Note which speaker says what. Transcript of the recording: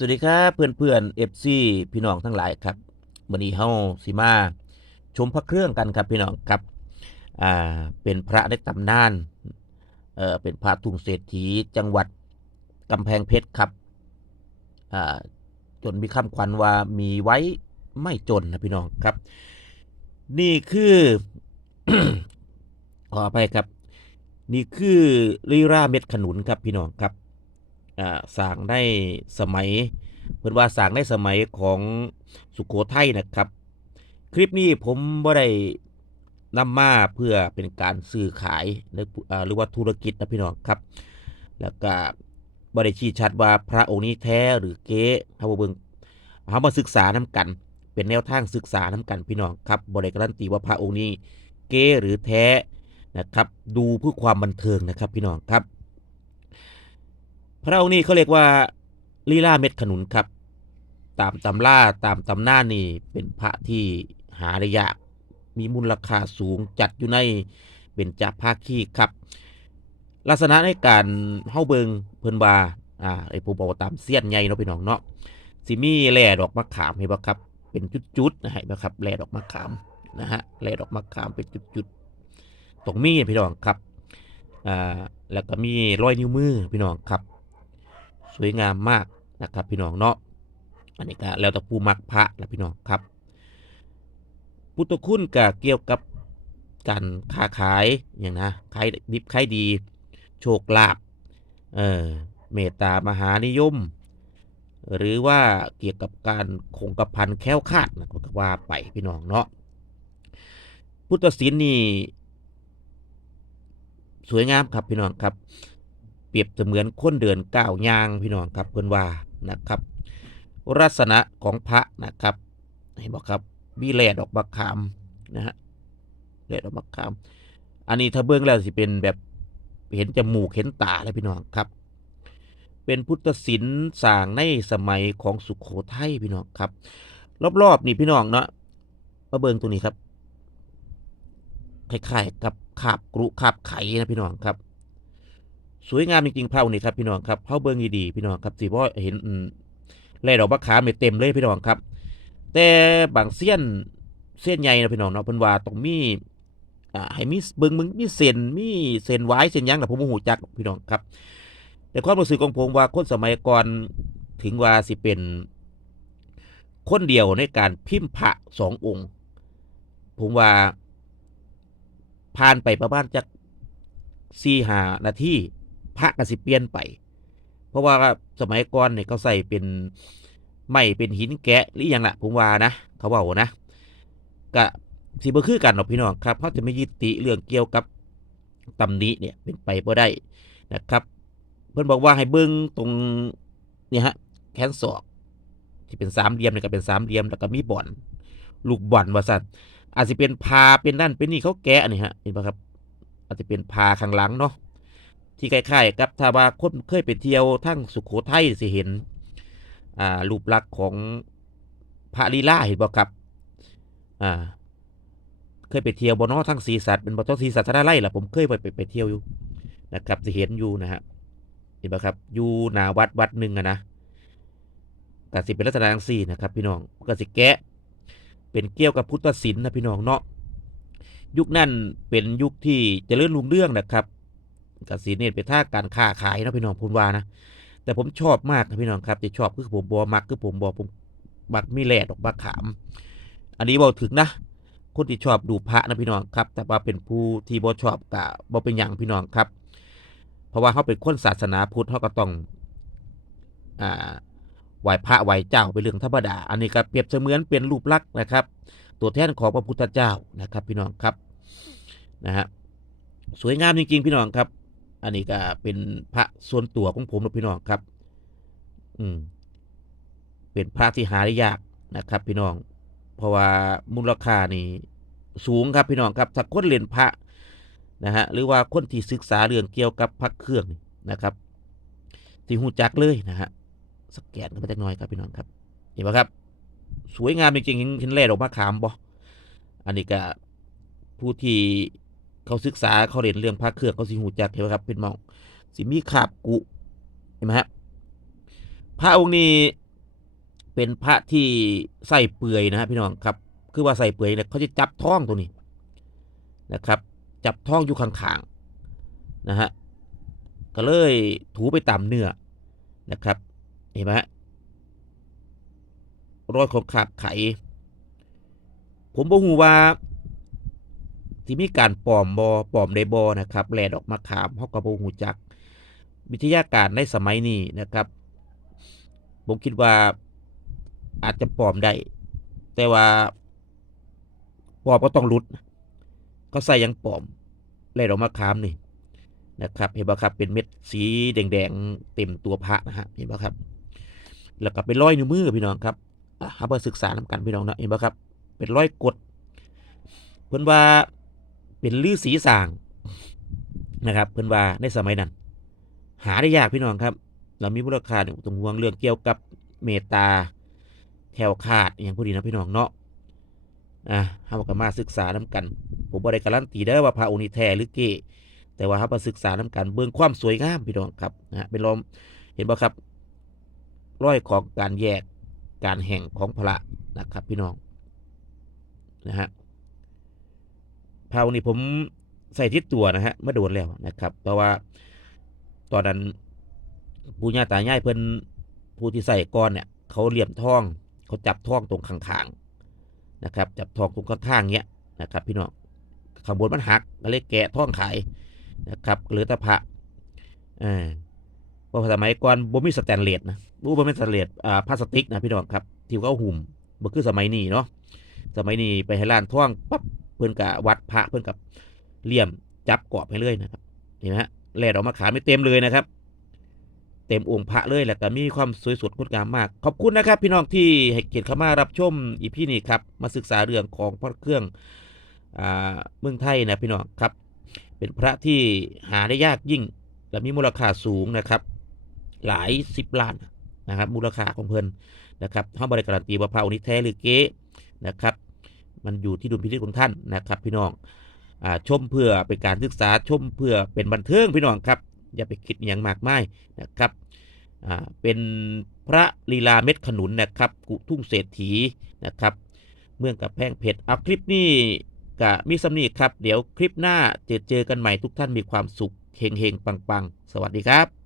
Speaker 1: สวัสดีครับเพื่อนเพื่อนเอฟซีพี่น้องทั้งหลายครับวันนี้เฮาสิมาชมพระเครื่องกันครับพี่น้องครับอ่าเป็นพระในตำนานเอ่อเป็นพระทุ่งเศรษฐีจังหวัดกำแพงเพชรครับอ่าจนมีคำขวัญว่ามีไว้ไม่จนนะพี่น้องครับ นี่คือขออภัยครับ นี่คือลีราเม็ดขนุนครับพี่น้องครับ อ่าสร้างได้สมัยเพื่อนว่าสร้างในสมัยของสุขโขทัยนะครับ คลิปนี้ผมบ่ได้นำมาเพื่อเป็นการซื้อขายหรือหรือว่าธุรกิจนะพี่น้องครับ แล้วก็บ่ได้ชี้ชัดว่าพระองค์นี้แท้หรือเก๊เฮามาเบิ่งเฮามาศึกษานํกัน เป็นแนวทางศึกษานํกันพี่น้องครับบ่ได้การันตีว่าพระองค์นี้เก๊หรือแท้นะครับ ดูเพื่อความบันเทิงนะครับพี่น้องครับ พระองค์นี้เขาเรียกว่าลีลาเม็ดขนุนครับ ตามตำล่าตามตำหน้านี่เป็นพระที่หาได้ยาก มีมูลค่าสูงจัดอยู่ในเป็นจาภาคีครับ ลักษณะในการเฮาเบิงเพิ่นว่าอ่าไอ้ผู้บอกตามเสี้ยนใหญ่เนาะพี่น้องเนาะสิมีแหล่ดอกมะขามเห็นบ่ครับ เป็นจุดๆนะฮะนบ่ครับแหล่ดอกมะขามนะฮะแหล่ดอกมะขามเป็นจุดๆตรงมีพี่น้องครับอ่าแล้วก็มีรอยนิ้วมือพี่น้องครับ สวยงามมากนะครับพี่น้องเนาะอันนี้ก็แล้วแต่ผู้มักพระนะพี่น้องครับ พุทธคุณก็เกี่ยวกับการค้าขายอย่างนะขายดิบขายดี โชคลาภเออเมตตามหานิยม หรือว่าเกี่ยวกับการคงกระพันแค้วคาดนะก็ว่าไปพี่น้องเนาะพุทธศิลป์นี่สวยงามครับพี่น้องครับ เปรียบเสมือนคนเดินก้าวยางพี่น้องครับเพื่อนว่านะครับลักษณะของพระนะครับเห็นบอกครับมีแหลดดอกบักขามนะฮะแหลดดอกบักขาม อันนี้ถ้าเบื้องแล้วสิเป็นแบบเห็นจมูกเห็นตาเลยพี่น้องครับ เป็นพุทธศิลป์สร้างในสมัยของสุขโขทัยพี่น้องครับ รอบๆนี่พี่น้องเนาะมาเบิ่งตรงนี้ครับคล้ายๆกับคาบกรุคาบไข่นะพี่น้องครับ สวยงามจริงๆเผานี่ครับพี่น้องครับเผาเบิ้งดีๆพี่น้องครับสิเพราะเห็นแล่ดอกมะขามเนี่ยเต็มเลยพี่น้องครับ แต่บางเส้นเส้นใหญ่นะพี่น้องเนาะเพิ่นว่าต้องมีอ่าให้มีเบิ่งมึงมีเส้นมีเส้นไว้เส้นยังแต่ผมบ่ฮู้จักพี่น้องครับ แต่ความรู้สึกของผมว่าคนสมัยก่อนถึงว่าสิเป็นคนเดียวในการพิมพ์พระสององค์ ผมว่าผ่านไปประมาณจักสี่หานาที พระก็สิเปลี่ยนไป เพราะว่าสมัยก่อนเนี่ยเขาใส่เป็นไม่เป็นหินแกะหรืออหยังละผมว่านะ เขาบอกนะกะสิบ่คือกันหรอกพี่น้องครับเขาจะไม่ยึดติเรื่องเกี่ยวกับตำนี้เนี่ยเป็นไปบ่ได้นะครับ เพื่อนบอกว่าให้เบิ้งตรงเนี่ยฮะแขนศอกที่เป็นสามเหลี่ยมเนี่ยก็เป็นสามเหลี่ยมแล้วก็มีบ่อน ลูกบ่อนว่าสั่นอาจจะเป็นพาเป็นนั่นเป็นนี่เขาแกะนี่ฮะเห็นปะครับ อาจจะเป็นพาข้างหลังเนาะ ที่คล้ายๆกับถ้าว่าคนเคยไปเที่ยวทั้งสุขโขทัยสิเห็นอ่ารูปลักษณ์ของพระลีลาเห็นบ่ครับอ่าเคยไปเที่ยวบ่เนอทั้งสีสัตว์เป็นบ่ต้องสีสัตว์ทนาไร่ล่ะผมเคยไปไปไปเที่ยวอยู่นะครับสิเห็นอยู่นะฮะเห็นบ่ครับอยู่หนาวัดวัดหนึ่งอะนะก็สิเป็นลักษณะจังซี่นะครับ พี่น้องก็สิแกะ เป็นเกี่ยวกับพุทธศิลป์นะพี่น้องเนาะยุคนั้นเป็นยุคที่เจริญรุ่งเรื่องนะครับ กสิเนตไปท่าการค้าขายนะพี่น้องพูดว่านะแต่ผมชอบมากนะพี่น้องครับจะชอบคือผมบอมักคือผมบอผมมักมีแหลดออกมาขาม อันนี้บอกถึงนะคนที่ชอบดูพระนะพี่น้องครับ แต่ว่าเป็นผู้ที่บ่ชอบกะบ่เป็นอย่างพี่น้องครับ เพราะว่าเขาเป็นคนศาสนาพุทธเขาก็ต้องอ่าไหวพระไหวเจ้าเป็นเรื่องธรรมดา อันนี้ก็เปรียบเสมือนเป็นรูปลักษณ์นะครับ ตัวแทนของพระพุทธเจ้านะครับ พี่น้องครับนะฮะสวยงามจริงๆ พี่น้องครับ อันนี้ก็เป็นพระส่วนตัวของผมนะพี่น้องครับ อืม เป็นพระที่หาได้ยากนะครับ พี่น้อง เพราะว่ามูลค่านี่สูงครับพี่น้องครับถ้าคนเรียนพระนะฮะหรือว่าคนที่ศึกษาเรื่องเกี่ยวกับพระเครื่องนะครับ ที่หูจักเลยนะฮะสแกนกันไปจักน่อยครับพี่น้องครับ เห็นไหมครับ สวยงามจริงๆเห็นแร่ดอกมะขามบ่อันนี้ก็ผู้ที่ เขาศึกษาเขาเรียนเรื่องพระเครื่องเขาสิหูจักเห็นไหมครับเป็นมองสิมีขาบกุเห็นไหมฮะพระองค์นี้เป็นพระที่ใส่เปื่อยนะฮะพี่น้องครับ คือว่าใส่เปื่อยเนี่ยเขาจะจับท้องตัวนี้นะครับ จับท้องอยู่ข้างๆนะฮะก็เลยถูไปตามเนื้อนะครับ เห็นไหมฮะรอยของขาดไข ผมบอกหูว่า ที่มีการปลอมบอปลอมไดบอนะครับแลดออกมาขามเขากระโบหูจัก วิทยาการในสมัยนี้นะครับ ผมคิดว่าอาจจะปลอมได้ แต่ว่าปลอมก็ต้องรุดเขาใส่ยังปลอมแลดออกมาขามนี่นะครับเห็นป่ะครับเป็นเม็ดสีแดงๆเต็มตัวพระนะฮะเห็นป่ะครับ แล้วก็เป็นร้อยนิ้วมือพี่น้องครับอะเอาไปศึกษานำกันพี่น้องนะเห็นป่ะครับ เป็นร้อยกดเพิ่นว่า เป็นลือสีสางนะครับเพิ่นว่าในสมัยนั้น หาได้ยากพี่น้องครับ เรามีมูลค่าต้องห่วงเรื่องเกี่ยวกับเมตตาแคล้วคลาดอย่างพวกนี้นะพี่น้องเนาะอะเฮาก็มาศึกษานํกัน ผมบ่ได้การันตีได้อว่าพระองค์นี้แท้หรือเก้แต่ว่าเฮามาศึกษานํกันเบิ่งความสวยงามพี่น้องครับนะเป็นลมเห็นบ่ครับร้อยของการแยกการแห่งของพระนะครับพี่น้องนะฮะ พาวนี่ผมใส่ทิศตัวนะฮะเมื่อโดนแล้วนะครับ เพราะว่าตอนนั้นปู่ย่าตายายเพิ่นผู้ที่ใส่ก้อนเนี่ย เขาเหลี่ยมท้อง เขาจับท้องตรงข้างๆนะครับ จับท้องตรงข้างๆเงี้ยนะครับ พี่น้องข้างบนมันหักก็เลยแกะท้องขายนะครับหลือต่พระเออเพราะสมัยก่อนบ่มีสแตนเลสนะบ่บ่เป็นสแตนเลสอ่าพลาสติกนะพี่น้องครับที่เขาหุ่มบ่คือสมัยนี้เนาะสมัยนี้ไปให้ร้านท่องปั๊บ เพื่อนกับวัดพระเพื่อนกับเลี่ยมจับกรอบให้เลยนะครับเห็นไหมฮะแหลดออกมาขายไม่เต็มเลยนะครับ เต็มองค์พระเลยแหละแต่มีความสวยสดงดงามมาก ขอบคุณนะครับ พี่น้องที่ให้เกียรติเข้ามารับชมอีพีนี้ครับมาศึกษาเรื่องของพระเครื่องอ่าเมืองไทยนะพี่น้องครับ เป็นพระที่หาได้ยากยิ่ง และมีมูลค่าสูงนะครับ หลายสิบล้านนะครับ มูลค่าของเพิ่นนะครับห้าบริการตีว่าพระองค์นี้แท้หรือเก๊นะครับ มันอยู่ที่ดุลพินิจของท่านนะครับพี่น้องอาชมเพื่อเป็นการศึกษาชมเพื่อเป็นบันเทิงพี่น้องครับ อย่าไปคิดอย่างมากมายนะครับอ่าเป็นพระลีลาเม็ดขนุนนะครับกุทุ่งเศรษฐีนะครับ เมืองกับแพงเพชรเอาคลิปนี้ก็มีสำนีครับ เดี๋ยวคลิปหน้าเจอเจอกันใหม่ทุกท่านมีความสุขเฮงเฮงๆปังสวัสดีครับ